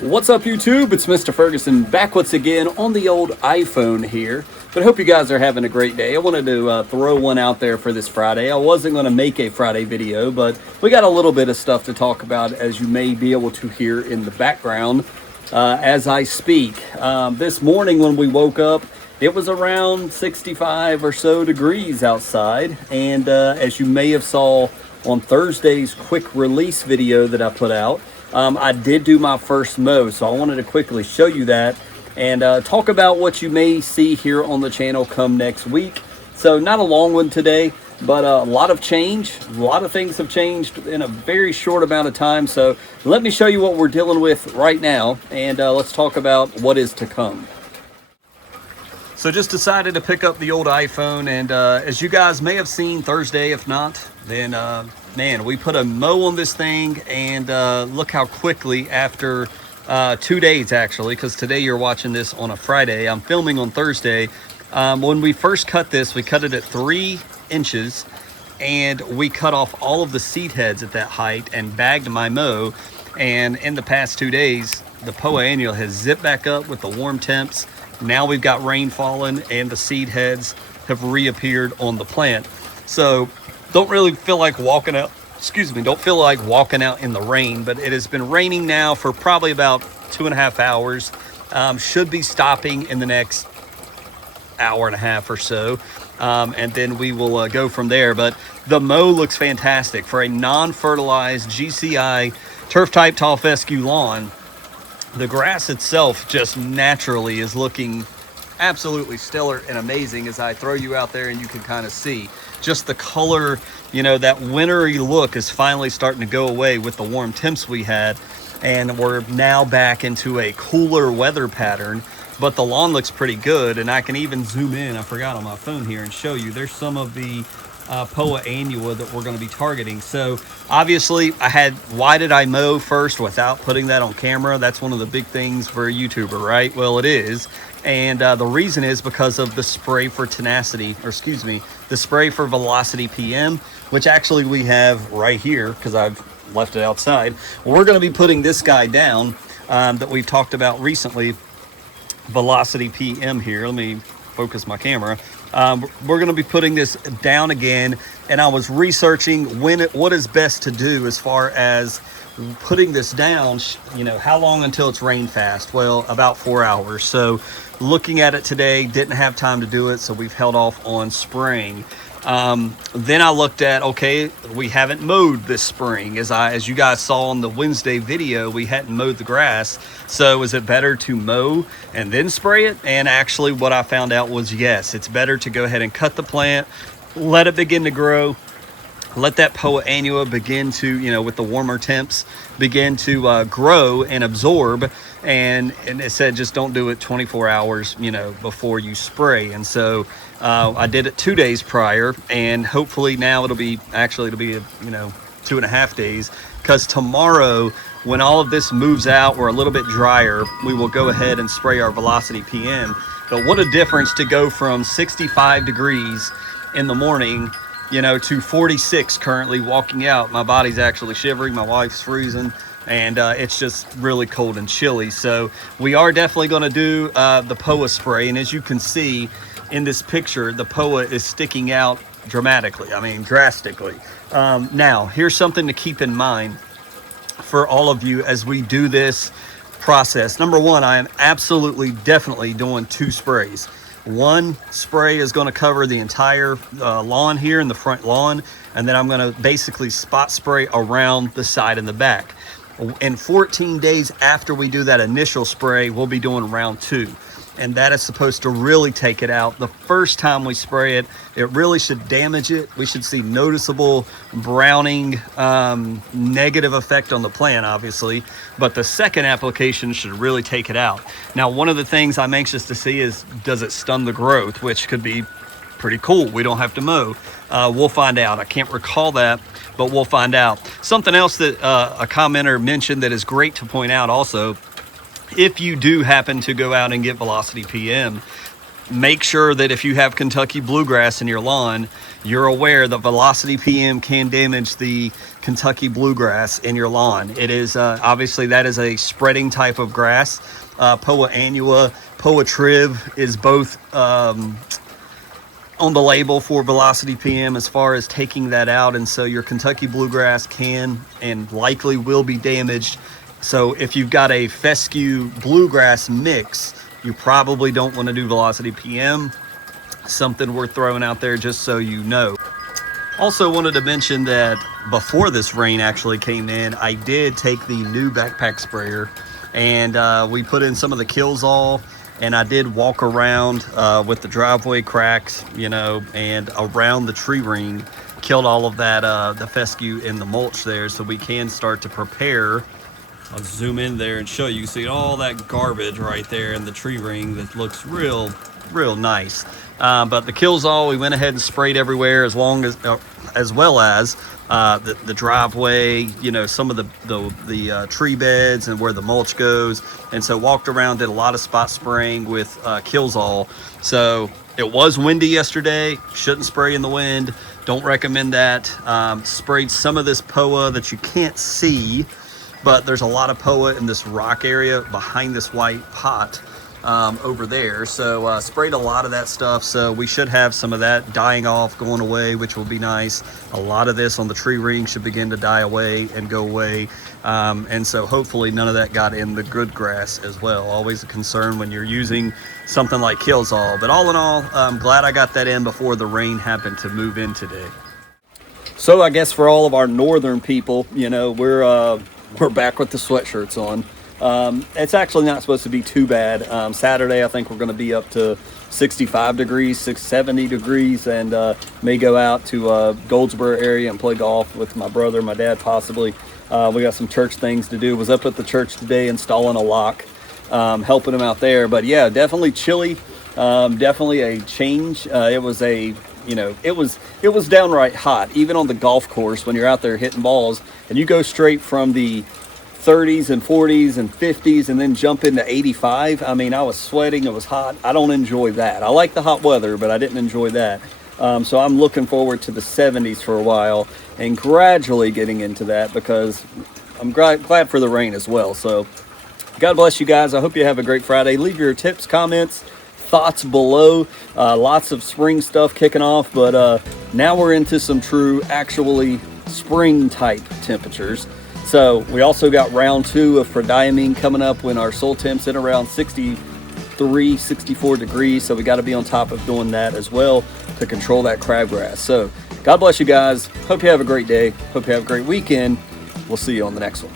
What's up, YouTube? It's Mr. Ferguson back once again on the old iPhone here. But I hope you guys are having a great day. I wanted to throw one out there for this Friday. I wasn't going to make a Friday video, but we got a little bit of stuff to talk about, as you may be able to hear in the background as I speak. This morning when we woke up, it was around 65 or so degrees outside. And as you may have saw on Thursday's quick release video that I put out, I did do my first mow, so I wanted to quickly show you that and talk about what you may see here on the channel come next week. So not a long one today, but a lot of change. A lot of things have changed in a very short amount of time. So let me show you what we're dealing with right now, and let's talk about what is to come. So just decided to pick up the old iPhone, and as you guys may have seen Thursday, if not, then man, we put a mow on this thing, and look how quickly after 2 days actually, because today you're watching this on a Friday. I'm filming on Thursday. When we first cut this, we cut it at 3 inches, and we cut off all of the seed heads at that height and bagged my mow. And in the past 2 days, the Poa annua has zipped back up with the warm temps. Now we've got rain falling and the seed heads have reappeared on the plant. So don't really feel like walking out, don't feel like walking out in the rain, but it has been raining now for probably about 2.5 hours. Should be stopping in the next hour and a half or so. And then we will go from there. But the mow looks fantastic for a non-fertilized GCI turf type tall fescue lawn. The grass itself just naturally is looking absolutely stellar and amazing as I throw you out there, and you can kind of see just the color, you know, that wintry look is finally starting to go away with the warm temps we had, and we're now back into a cooler weather pattern. But the lawn looks pretty good, and I can even zoom in, I forgot on my phone here, and show you there's some of the Poa annua that we're going to be targeting. So obviously why did I mow first without putting that on camera? That's one of the big things for a YouTuber, right? Well, it is. And the reason is because of the spray for tenacity, or excuse me, the spray for velocity PM, which actually we have right here because I've left it outside. We're going to be putting this guy down that we've talked about recently, velocity PM here. Let me focus my camera. We're going to be putting this down again, and I was researching what is best to do as far as putting this down. You know, how long until it's rain fast? Well, about 4 hours. So looking at it today, didn't have time to do it, so we've held off on spraying. Then I looked at, okay, we haven't mowed this spring. As you guys saw on the Wednesday video, we hadn't mowed the grass. So is it better to mow and then spray it? And actually what I found out was yes, it's better to go ahead and cut the plant, let it begin to grow, let that Poa annua begin to, you know, with the warmer temps, begin to grow and absorb. And it said just don't do it 24 hours, you know, before you spray. And so I did it 2 days prior, and hopefully now it'll be 2.5 days, because tomorrow when all of this moves out, we're a little bit drier, we will go ahead and spray our velocity PM. But what a difference to go from 65 degrees in the morning, you know, to 46 currently walking out. My body's actually shivering, my wife's freezing, and it's just really cold and chilly. So we are definitely going to do the Poa spray, and as you can see in this picture, the Poa is sticking out dramatically, I mean drastically. Now here's something to keep in mind for all of you as we do this process. Number one, I am absolutely definitely doing 2 sprays. One spray is going to cover the entire lawn here in the front lawn, and then I'm going to basically spot spray around the side and the back. In 14 days after we do that initial spray, we'll be doing round 2, and that is supposed to really take it out. The first time we spray it, it really should damage it. We should see noticeable browning, negative effect on the plant, obviously, but the second application should really take it out. Now, one of the things I'm anxious to see is, does it stun the growth, which could be pretty cool. We don't have to mow. We'll find out. I can't recall that, but we'll find out. Something else that a commenter mentioned that is great to point out also, if you do happen to go out and get velocity PM, make sure that if you have Kentucky bluegrass in your lawn, you're aware that velocity PM can damage the Kentucky bluegrass in your lawn. It is obviously that is a spreading type of grass. Poa annua, Poa triv is both on the label for velocity PM as far as taking that out, and so your Kentucky bluegrass can and likely will be damaged. So if you've got a fescue bluegrass mix, you probably don't want to do velocity PM. Something worth throwing out there just so you know. Also wanted to mention that before this rain actually came in, I did take the new backpack sprayer and we put in some of the Kills-All, and I did walk around with the driveway cracks, you know, and around the tree ring, killed all of that, the fescue and the mulch there, so we can start to prepare. I'll zoom in there and show you. You see all that garbage right there in the tree ring that looks real nice. But the Kills-All, we went ahead and sprayed everywhere, as well as the driveway, you know, some of the tree beds and where the mulch goes. And so walked around, did a lot of spot spraying with Kills-All. So it was windy yesterday. Shouldn't spray in the wind. Don't recommend that. Sprayed some of this Poa that you can't see, but there's a lot of Poa in this rock area behind this white pot over there. So sprayed a lot of that stuff. So we should have some of that dying off, going away, which will be nice. A lot of this on the tree ring should begin to die away and go away. And so hopefully none of that got in the good grass as well. Always a concern when you're using something like Kills-All. But all in all, I'm glad I got that in before the rain happened to move in today. So I guess for all of our northern people, you know, we're back with the sweatshirts on. It's actually not supposed to be too bad. Saturday, I think we're going to be up to 65 degrees, 70 degrees, and may go out to Goldsboro area and play golf with my brother, my dad, possibly. We got some church things to do. Was up at the church today installing a lock, helping them out there. But yeah, definitely chilly. Definitely a change. It was downright hot, even on the golf course when you're out there hitting balls, and you go straight from the 30s and 40s and 50s and then jump into 85. I mean, I was sweating. It was hot. I don't enjoy that. I like the hot weather, but I didn't enjoy that. So I'm looking forward to the 70s for a while and gradually getting into that, because I'm glad for the rain as well. So God bless you guys. I hope you have a great Friday. Leave your tips, comments, thoughts below. Lots of spring stuff kicking off, but now we're into some true, actually spring type temperatures. So we also got round 2 of prodiamine coming up when our soil temps in around 63, 64 degrees. So we got to be on top of doing that as well to control that crabgrass. So God bless you guys. Hope you have a great day. Hope you have a great weekend. We'll see you on the next one.